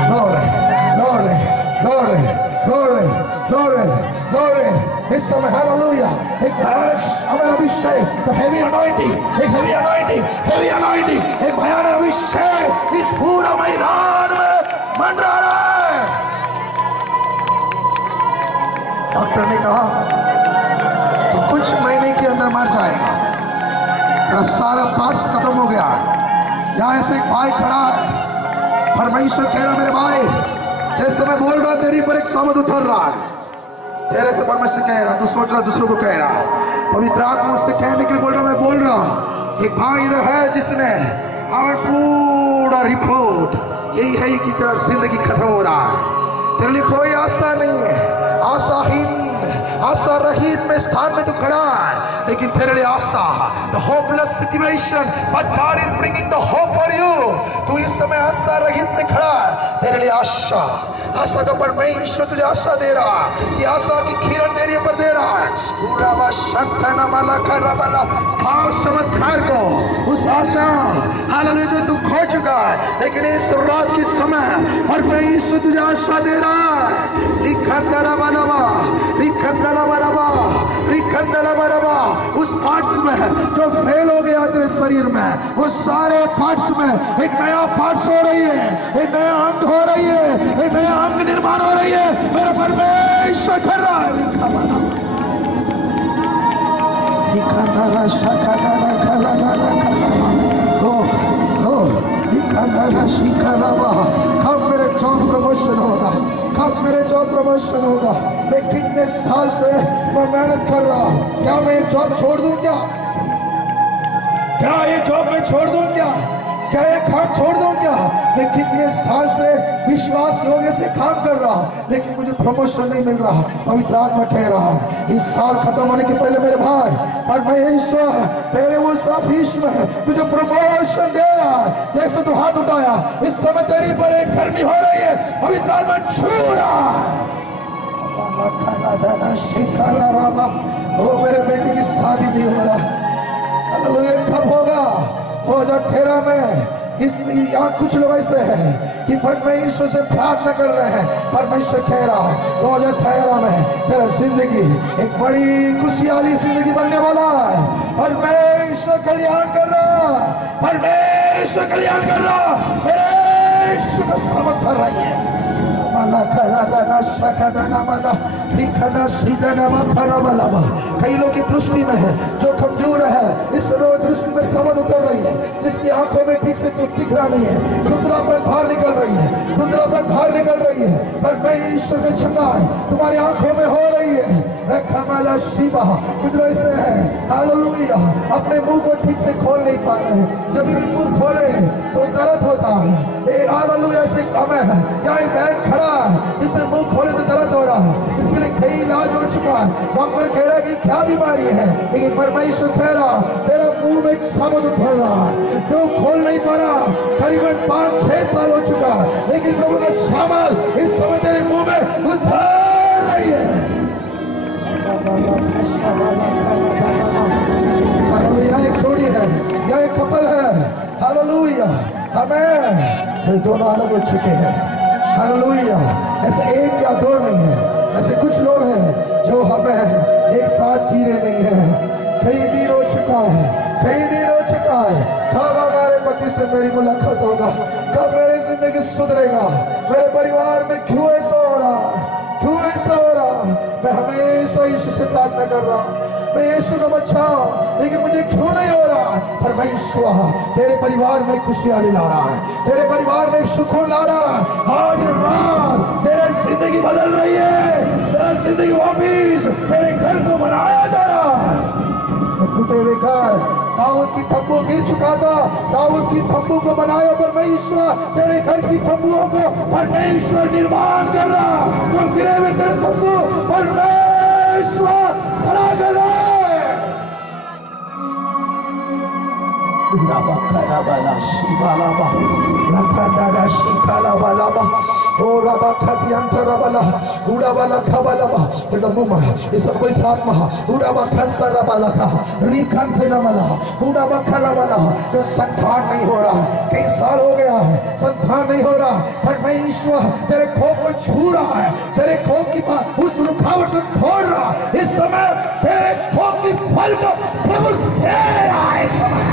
glory, glory, glory, glory, glory, glory। इस समय हालेलुया एक भयानक अभिषेक, तो हेवी अनॉइंटिंग, एक हेवी अनॉइंटिंग, हेवी अनॉइंटिंग, एक भयानक अभिषेक इस पूरा मैदान में मंडरा रहा है। डॉक्टर ने कहा तो कुछ महीने के अंदर मर जाएगा, तेरा सारा पार्ट्स खत्म हो गया है। यहाँ ऐसे एक भाई खड़ा है, परमेश्वर कह रहा मेरे भाई, जैसे मैं बोल रहा तेरी पर एक सामर्थ उतर रहा है, तेरे से परमेश्वर कह रहा, तू सोच रहा दूसरों को कह रहा, पवित्र आत्मा उससे कहने के लिए बोल रहा, मैं बोल रहा एक भाई इधर है जिसने हमें पूरा रिपोर्ट यही है कि तेरा जिंदगी खत्म हो रहा है, तेरे लिए कोई आशा नहीं है, आशाहीन आशा रहित में स्थान में तू खड़ा है, लेकिन तेरे लिए आशा, the hopeless situation, but God is bringing the hope for you। तू इस समय आशा रहित में खड़ा है, तेरे लिए आशा, आशा का परमेश्वर तुझे आशा दे रहा है, ये आशा की किरण तेरे ऊपर दे रहा है। भाव चमत्कार को, उस आशा हालेलुया जो तू खो चुका है, लेकिन इस रात के समय परमेश्वर तुझे आशा दे रहा है। उस पार्ट्स में जो फेल हो गया तेरे शरीर में, उस सारे पार्ट्स में एक नया पार्ट्स हो रही है, एक नया अंग हो रही है, एक नया अंग निर्माण हो रही है। मेरा परमेश्वर कर रहा है। कब मेरे जॉब प्रमोशन होगा, कब मेरे जॉब प्रमोशन होगा? मैं कितने साल से मैं मेहनत कर रहा हूँ, क्या मैं ये जॉब छोड़ दूं? क्या ये जॉब मैं छोड़ दूं? क्या ये काम छोड़ दूं? क्या मैं कितने साल से विश्वास योग्य से काम कर रहा हूँ, लेकिन मुझे प्रमोशन नहीं मिल रहा। पवित्र आत्मा कह रहा है इस साल खत्म होने के पहले मेरे भाई, परमेश्वर तेरे उस ऑफिस में तुझे प्रमोशन दे रहा है। जैसे तू हाथ उठाया, इस समय तेरी पर एक गर्मी हो रही है, पवित्र आत्मा छू रहा है। ओ मेरे बेटी की शादी नहीं हो रहा, कब होगा? 2013 में यहाँ कुछ लोग ऐसे हैं कि परमेश्वर से प्रार्थना कर रहे हैं, परमेश्वर कह रहा है 2013 में तेरा जिंदगी एक बड़ी खुशहाली जिंदगी बनने वाला है। परमेश्वर कल्याण कर रहा है, परमेश्वर कल्याण कर रहा है, परमेश्वर का समझ कर रही है। कई लोग की दृष्टि में है जो कमजोर है, इस समय दृष्टि में समझ उतर रही है, जिसकी आंखों में ठीक से कुछ दिख रहा नहीं है, धुंधलापन बाहर निकल रही है, धुंधलापन बाहर निकल रही है। परमेश्वर की छटाई तुम्हारी आंखों में हो रही है। शिवा कुछ लोग ऐसे हैं हालेलुया अपने मुंह को ठीक से खोल नहीं पा रहे हैं, जब भी मुंह खोले तो दर्द होता है। हालेलुया ऐसे समय है, यहाँ एक बैठ खड़ा है, इसे मुंह खोले तो दर्द हो रहा है, इसके लिए कई इलाज हो चुका है। डॉक्टर कह रहा है कि क्या बीमारी है, लेकिन परमेश्वर कह रहा तेरा मुंह में शब्द उभर रहा है, जो खोल नहीं पा रहा। करीबन 5-6 साल हो चुका है, लेकिन प्रभु का शब्द इस समय तेरे मुंह में उतर रही है। यहाँ एक जोड़ी है, यहाँ एक कपल है, हालेलुया आमीन। वे दोनों अलग हो चुके हैं, हालेलुया। ऐसे एक या दो नहीं है, ऐसे कुछ लोग हैं जो हमें एक साथ जी रहे नहीं है। कई दिन हो चुका है, कई दिन हो चुका है। कब हमारे पति से मेरी मुलाकात होगा, कब मेरी जिंदगी सुधरेगा, मेरे परिवार में क्यों ऐसा हो रहा, क्यों ऐसा हो रहा? मैं हमेशा यीशु से प्रार्थना कर रहा हूँ, मैं यीशु का बच्चा, लेकिन मुझे क्यों नहीं हो रहा? परमेश्वर तेरे परिवार में खुशहाली ला रहा है, तेरे परिवार में सुकून ला रहा है। आज रात तेरी जिंदगी बदल रही है, तेरा जिंदगी वापिस तेरे घर को बनाया जा रहा है। टूटे हुए घर, दाऊद की तंबू गिर चुका था, दाऊद की तंबू को बनाया परमेश्वर, तेरे घर की तंबुओं को परमेश्वर निर्माण कर रहा, जो गिरे हुए तेरे तंबू परमेश्वर खड़ा कर रहा है। संतान नहीं हो रहा, कई साल हो गया है संतान नहीं हो रहा, परमेश्वर तेरे खोप को छू रहा है, तेरे खोप की उस रुकावट को तोड़ रहा। इस समय तेरे खोप की फल को प्रभु दे रहा है। इस समय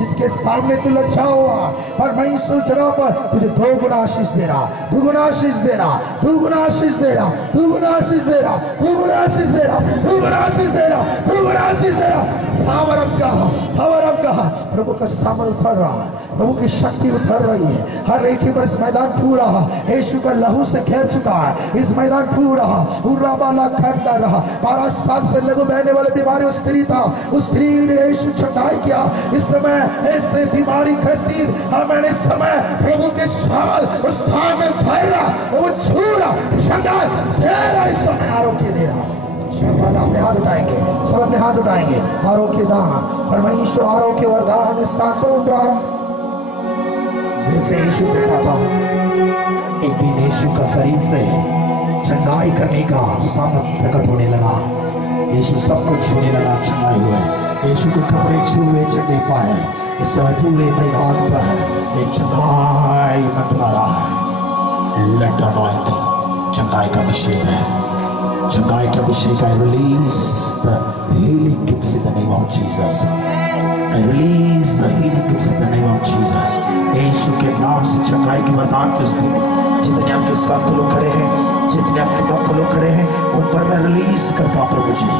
जिसके सामने तू लज्जा हुआ, परमेश्वर जगह पर तुझे 2 गुना आशीष दे रहा, 2 गुना आशीष दे रहा, 2 गुना आशीष दे रहा, 2 गुना आशीष दे रहा, 2 गुना आशीष दे रहा, 2 गुना आशीष दे रहा, 2 को आशीष दे रहा। पावर ऑफ गॉड, प्रभु का सामर्थ उतर रहा है, प्रभु की शक्ति उतर रही है। हर एक के ऊपर इस मैदान पूरा यीशु का लहू से घेर चुका है। इस मैदान पूरा उर्राबाला खंडा रहा। 12 साल से लघु बहने वाले बीमारी उस स्त्री था, उस स्त्री ने यीशु छटाई किया। इस समय ऐसे बीमारी खस्ती मैंने इस समय प्रभु के सामर्थ उस स्थान में भर रहा, वो छू रहा, शंगाई दे रहा, इस समय आरोग्य दे रहा। अपने हाथ उठाएंगे, सब अपने हाथ उठाएंगे। आरोग्य दान, परमेश्वर आरोग्य वरदान स्थान पर उठ रहा। जैसे यीशु बैठा था, एक दिन यीशु का शरीर से चंगाई करने का सामर्थ प्रकट होने लगा। यीशु सबको छूने लगा, चंगाई हुए। यीशु के कपड़े छुए चंगे पाए। इस समय पूरे मैदान पर एक चंगाई मंडरा रहा है। लेट अनॉइंटिंग, चंगाई का अभिषेक है, चंगाई का अभिषेक। I release the healing gifts in the name of Jesus. I release the healing gifts in the name of Jesus. यीशु के नाम से चंगाई के वरदान के जितने आपके साथ लोग खड़े हैं, जितने आपके नौकर लोग खड़े हैं, उन पर मैं रिलीज करता हूँ प्रभु जी,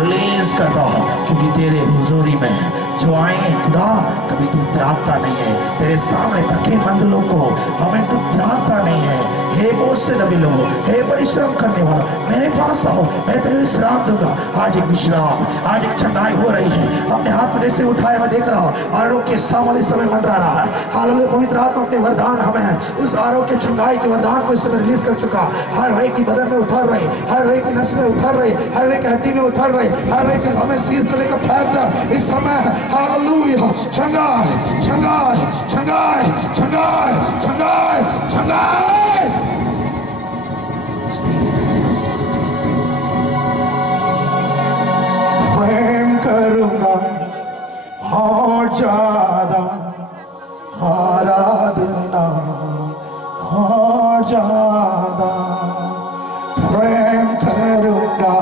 रिलीज करता हूँ। क्योंकि तेरे हुजूरी में जो आए खुदा, कभी तू त्यागता नहीं है। तेरे सामने थके मंद लोगों को हमें तू त्यागता नहीं है। हे बोझ से दबे लोगों, हे परिश्रम करने वाला, मेरे पास आओ, मैं तुम्हें विश्राम दूंगा। आज एक विश्राम, आज एक चंगाई हो रही है। अपने हाथ में जैसे उठाए मैं देख रहा हूँ, आरोग्य के सामने समय मंडरा रहा है। हालांकि पवित्र आत्मा अपने वरदान हमें उस आरोग्य चंगाई के वरदान को इस समय रिलीज कर चुका। हर एक की बदन में उतर रहे, हर एक की नस में उतर रहे, हर एक हड्डी में उतर रहे, हर एक हमें सिर से लेकर पैर तक इस समय हालेलुया चंगाई चंगाई चंगाई चंगाई चंगाई चंगाई। प्रेम करूंगा और ज्यादा, आराधना और ज्यादा, प्रेम करूंगा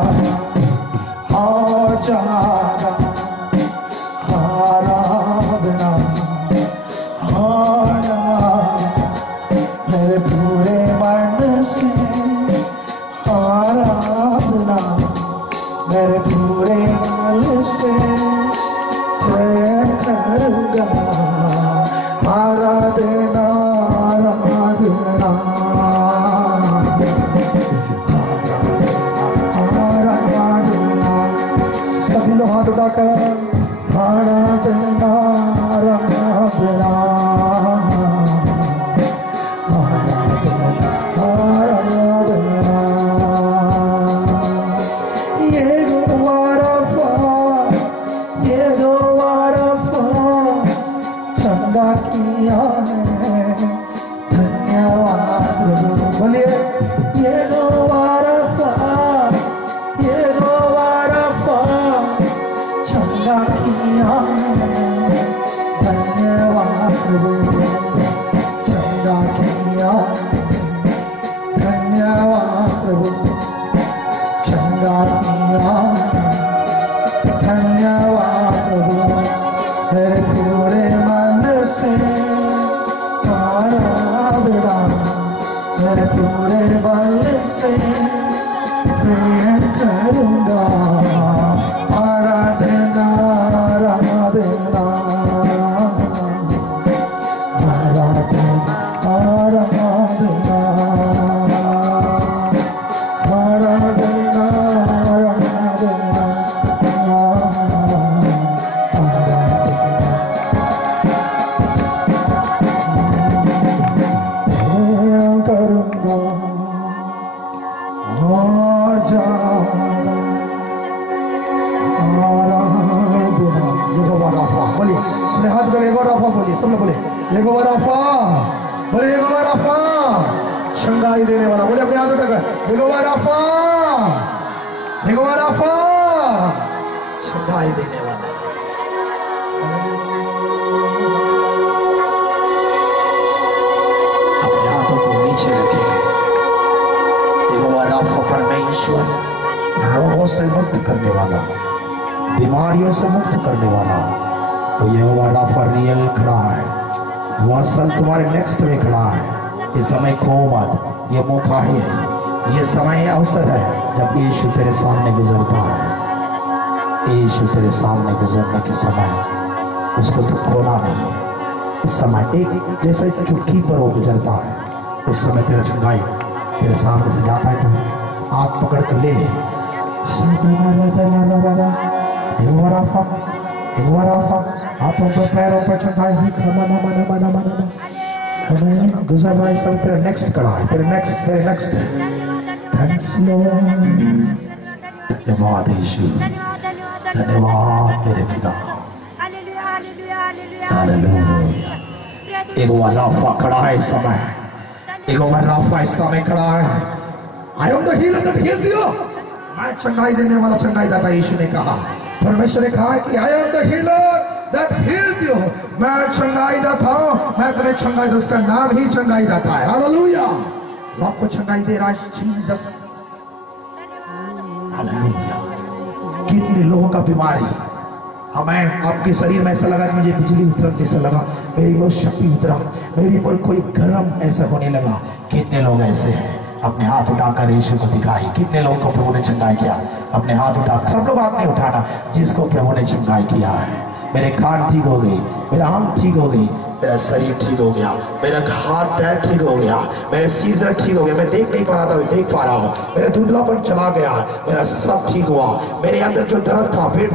और ज्यादा, आराधना और ज्यादा, मेरे पूरे मन से आराधना, मेरे पूरे मन से प्रेम करूंगा, आराधना आराधना आराधना। सभी लोग हाथ उठाकर आराधना आराधना चंगाई देने वाला, बोले अपने हाथ उठाकर यहोवा राफा, यहोवा राफा, चंगाई देने वाला। अपने हाथों को नीचे रखे। यहोवा राफा परमेश्वर रोगों से मुक्त करने वाला, बीमारियों से मुक्त करने वाला, तो यहोवा राफा रियल खड़ा है, वो असल तुम्हारे नेक्स्ट में खड़ा है। ये समय खो मत, ये मौका है, ये समय अवसर है जब यीशु तेरे सामने गुजरता है। यीशु तेरे सामने गुजरने के समय उसको तो खोना नहीं। इस समय एक जैसे चुटकी पर वो गुजरता है, उस समय तेरा चंगाई तेरे सामने से जाता है तो आप पकड़ कर ले ले। हाथों पर पैरों पर चंगाई ही गुजर रहा है। सब तेरा नेक्स्ट कड़ा है, तेरे नेक्स्ट थैंक्स लॉर्ड। धन्यवाद यीशु, धन्यवाद मेरे पिता। हालेलुया। एगो राफा खड़ा है इस समय, एगो राफा इस समय खड़ा है। I am the healer that heeled you. मैं चंगाई देने वाला चंगाई दाता यीशु ने कहा। परमेश्वर ने कहा कि I am the healer that heeled you. मैं चंगाई दाता हूं, मैं तुम्हें चंगाई दूं। उसका नाम ही चंगाई दाता है। हालेलुया। आपको चंगाई दे रहा है जीसस। हालेलुया। कितने लोगों का बीमारी, हमें आपके शरीर में ऐसा लगा कि मुझे बिजली उतर जैसा लगा, मेरी बहुत शक्ति उतरा, मेरी पर कोई गर्म ऐसा होने लगा। कितने लोग ऐसे हैं? अपने हाथ उठाकर यीशु को दिखाई। कितने लोगों को प्रभु ने चंगाई किया? अपने हाथ उठाकर, सब लोग हाथ नहीं उठाना, जिसको प्रभु ने चंगाई किया है। मेरे कान ठीक हो गई, मेरा आंख ठीक हो गई, मेरा शरीर ठीक हो गया, मेरा हाथ पैर ठीक हो गया, मेरे सिर दर्द ठीक हो गया, मैं देख नहीं पा रहा था देख पा रहा हूँ, मेरा धुंधलापन चला गया, मेरा सब ठीक हुआ। मेरे अंदर जो दर्द था, पीठ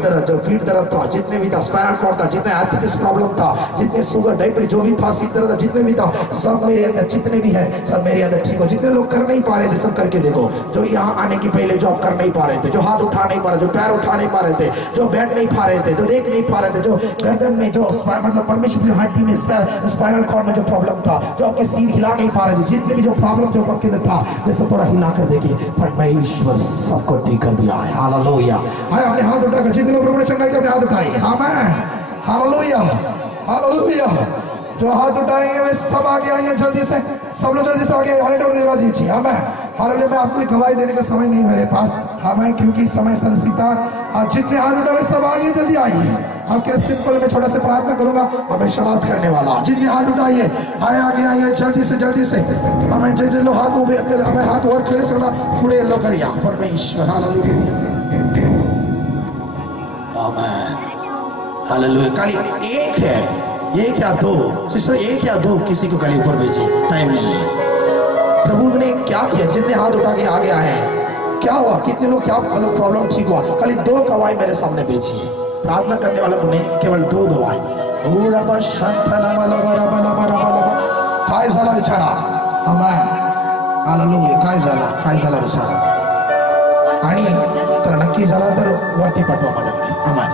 दर्द था, जितने भी था, स्पाइनल कॉर्ड था, जितने आर्थराइटिस प्रॉब्लम था, जितने शुगर डायबिटीज जो भी था, सिर दर्द था, जितने भी था, सब मेरे अंदर जितने भी है सब मेरे अंदर ठीक हो। जितने लोग कर नहीं पा रहे थे सब करके देखो। जो यहाँ आने के पहले जो कर नहीं पा रहे थे, जो हाथ उठा नहीं पा रहे, जो पैर उठा नहीं पा रहे थे, जो बैठ नहीं पा रहे थे, जो देख नहीं पा रहे थे, जो गर्दन में जो मतलब परमेश्वर हड्डी में स्पाइनल कॉर्ड में जो प्रॉब्लम था, जो आपके सिर हिला नहीं पा रहे थे, जितने भी जो प्रॉब्लम जो आपके अंदर था, जैसे थोड़ा हिला कर देखिए, परमेश्वर सबको ठीक कर दिया है। हालेलुया। हाय अपने हाथ उठाकर जितने लोग प्रभु ने चंगाई के अपने हाथ उठाए। आमीन। हालेलुया। हालेलुया। जो हाथ उठाएंगे वे सब आगे आइए जल्दी से, सब लोग जल्दी से आगे आने दीजिए दीजिए। आमीन। हालेलुया। मैं आपको गवाही देने का समय नहीं मेरे पास, आमीन, क्योंकि समय सेंसिटिव था। और जितने हाथ उठाए सब आगे जल्दी आइए। आपके सिंपल में छोटा सा प्रार्थना करूंगा और मैं समाप्त करने वाला। जितने हाथ उठाइए आए आगे आइए जल्दी से हमें जो लोग हाथ हमें हाथ और खेले सकना फुड़े लो करिया परमेश्वर। हालेलुया। आमीन। हालेलुया। खाली एक है, एक या दो सिस्टर, एक या दो किसी को खाली ऊपर भेजिए, टाइम नहीं है। प्रभु ने क्या किया? जितने हाथ उठा के आगे आए हैं क्या हुआ? कितने लोग क्या मतलब प्रॉब्लम ठीक हुआ? खाली दो गवाही मेरे सामने भेजिए। प्रार्थना करने वाला को नहीं, केवल दो गवाही। काय झाला बिचारा? आमीन। हालेलुया। काय झाला बिचारा? आणि तर नक्की झाला तर वरती पाठवा माझ्याकडे। आमीन।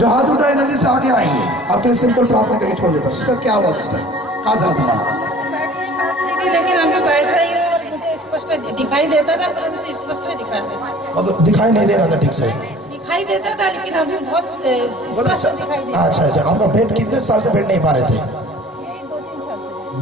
जो हाथ उठाए जल्दी से आगे आएंगे। आपके लिए सिंपल प्रार्थना करके छोड़ देता हूँ। सिस्टर क्या हुआ? सिस्टर क्या झाला तुम्हाला? लेकिन हम बैठ रही हूँ और मुझे स्पष्ट दिखाई देता था, मुझे स्पष्ट दिखाई नहीं दे रहा था ठीक से? दिखाई देता था लेकिन अभी बहुत स्पष्ट दिखाई देता। अच्छा। आपका पेट कितने साल से पेट नहीं पा रहे थे?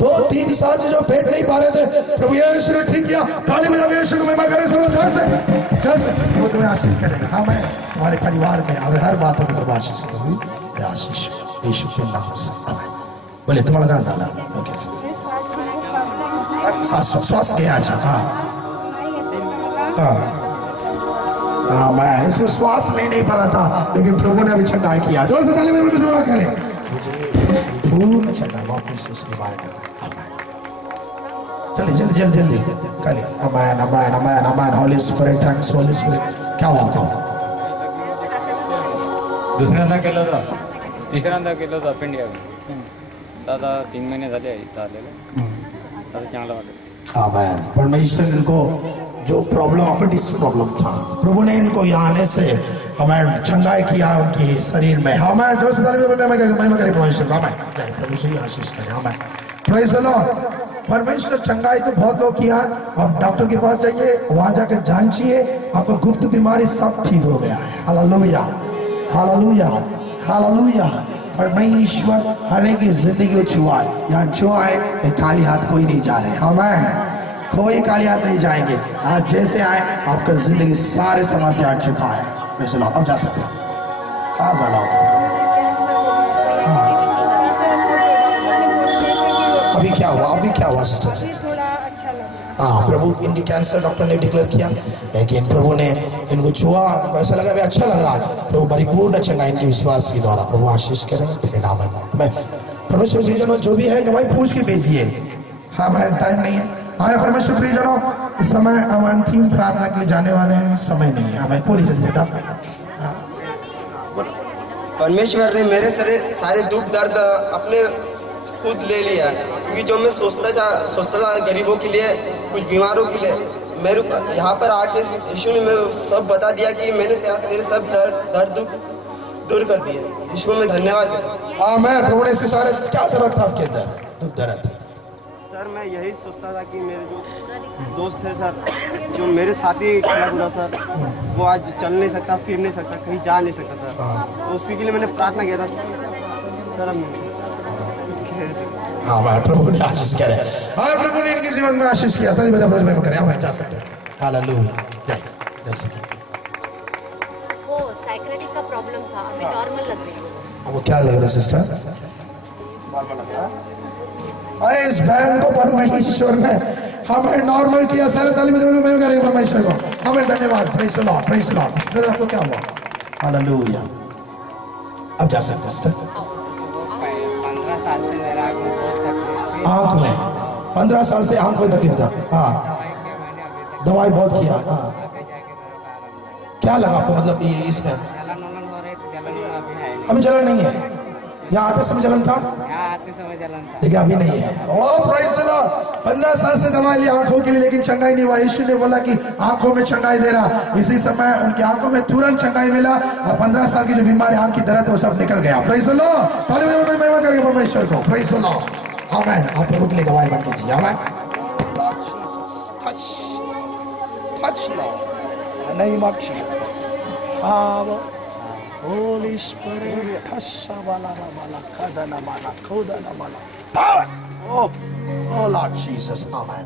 2-3 साल से जो पेट नहीं पा रहे थे, प्रभु यीशु ने ठीक किया। ताली बजा के यीशु को महिमा करें सब लोग। घर से वो तुम्हें आशीष करेगा। हाँ, मैं तुम्हारे परिवार में और हर बातों में तुम्हें आशीष करूंगी। आशीष यीशु के नाम से। बोले तुम्हारा गाना डाला। ओके। श्वास गया। अच्छा। हाँ, मैं इसमें श्वास नहीं पा रहा था, लेकिन प्रभु ने अभी चंगाई किया। जोर से ताली बजा करें। पूर्ण चंगाई वापस उस बीमारी में। चलिए जल्दी करिए। आमीन। Holi spirit, thanks Holi spirit. क्या हुआ आपको? दुसऱ्यांदा केलं होतं, तिसऱ्यांदा केलं होतं अपेंडिया। दादा 3 महिने झाले इथं आलेले, आता चांगलं वाटतं। आमीन। परमेश्वर इनको जो प्रॉब्लम अपेंडिक्स प्रॉब्लम था, प्रभु ने इनको यहाँ आने से हमें चंगाई किया उनके शरीर में। हमें जो से महिमा करे परमेश्वर। आमीन। प्रभु से आशीष करें। आमीन। Praise the Lord. परमेश्वर चंगाई तो बहुत लोग किया। आप डॉक्टर के पास जाइए, वहां जाकर जांचिए, आपको गुप्त बीमारी सब ठीक हो गया है। हालेलुया। हालेलुया। हालेलुया। परमेश्वर हर एक की जिंदगी छुआए। यहाँ छुआए खाली हाथ कोई नहीं जा रहे। हमें कोई खाली हाथ नहीं जाएंगे। आज जैसे आए आपका जिंदगी सारे समस्या हट चुका है। अब जा सकते हैं। कहाँ जा रहा? अभी क्या हुआ? सिस्टर हाँ, प्रभु इनकी कैंसर डॉक्टर ने डिक्लेयर किया, लेकिन प्रभु ने इनको छुआ, इनको ऐसा लगा भी अच्छा लग रहा है। प्रभु परिपूर्ण चंगा इनके विश्वास के द्वारा प्रभु आशीष करें तेरे नाम में। परमेश्वर प्रियजनों, जो भी है गवाही पूछ के भेजिए। हाँ, हमारा टाइम नहीं है। हाँ परमेश्वर प्रियजनों, इस समय हम अंतिम प्रार्थना के लिए जाने वाले हैं, समय नहीं है हमें। बोलिए जल्दी बेटा। परमेश्वर ने मेरे सारे दुख दर्द अपने खुद ले लिया, क्योंकि जो मैं सोचता था गरीबों के लिए, कुछ बीमारों के लिए, मेरे यहाँ पर आके यीशु ने मेरे सब बता दिया कि मैंने तेरे सब दर्द दुख दूर कर दिए। यीशु में धन्यवाद। हाँ, मैं प्रभु ने इसके सारे क्या दर्द था आपके अंदर, दुख दर्द? सर मैं यही सोचता था कि मेरे जो दोस्त है सर, जो मेरे साथी खड़ा हुआ सर, वो आज चल नहीं सकता, फिर नहीं सकता, कहीं जा नहीं सकता सर। तो उसी के लिए मैंने प्रार्थना किया था सर। हम हाँ, मैं प्रभु ने आशीष करे। हाँ, प्रभु ने इनके जीवन में आशीष किया था। में करें, हम जा सकते हैं। हालेलुया, जय वो साइकियाट्रिक का प्रॉब्लम था, अभी नॉर्मल लग रही है। अब वो क्या लग रहा है सिस्टर? नॉर्मल लग रहा है। इस बहन को परमेश्वर ने हमें नॉर्मल किया। सारे ताली में करें परमेश्वर को, हमें धन्यवाद। Praise the Lord, praise the Lord. आपको क्या हुआ? हालेलुया। अब जा सकते हैं सिस्टर। 15 साल से मेरा आँख में 15 साल से आँख में तकलीफ था। हाँ, दवाई बहुत किया। हाँ, क्या लगा आपको? मतलब ये इसमें अभी जलन नहीं है? यहाँ आते समय जलन था, लेकिन अभी नहीं है। ओ प्रेज द लॉर्ड। 15 साल से दवाई ली आंखों के लिए, लेकिन चंगाई नहीं हुआ। यीशु ने बोला कि आंखों में चंगाई दे रहा। इसी समय उनकी आंखों में तुरंत चंगाई मिला और 15 साल की जो बीमारी आंख की दर्द वो सब निकल गया। Praise the Lord. ताली बजाओ, महिमा करेंगे परमेश्वर को। Praise the Lord. आमेन। आप प्रभु के लिए गवाही बन कीजिए। आमेन। Touch Lord, in the name of Jesus. Holy Spirit, power. Oh Lord Jesus, amen.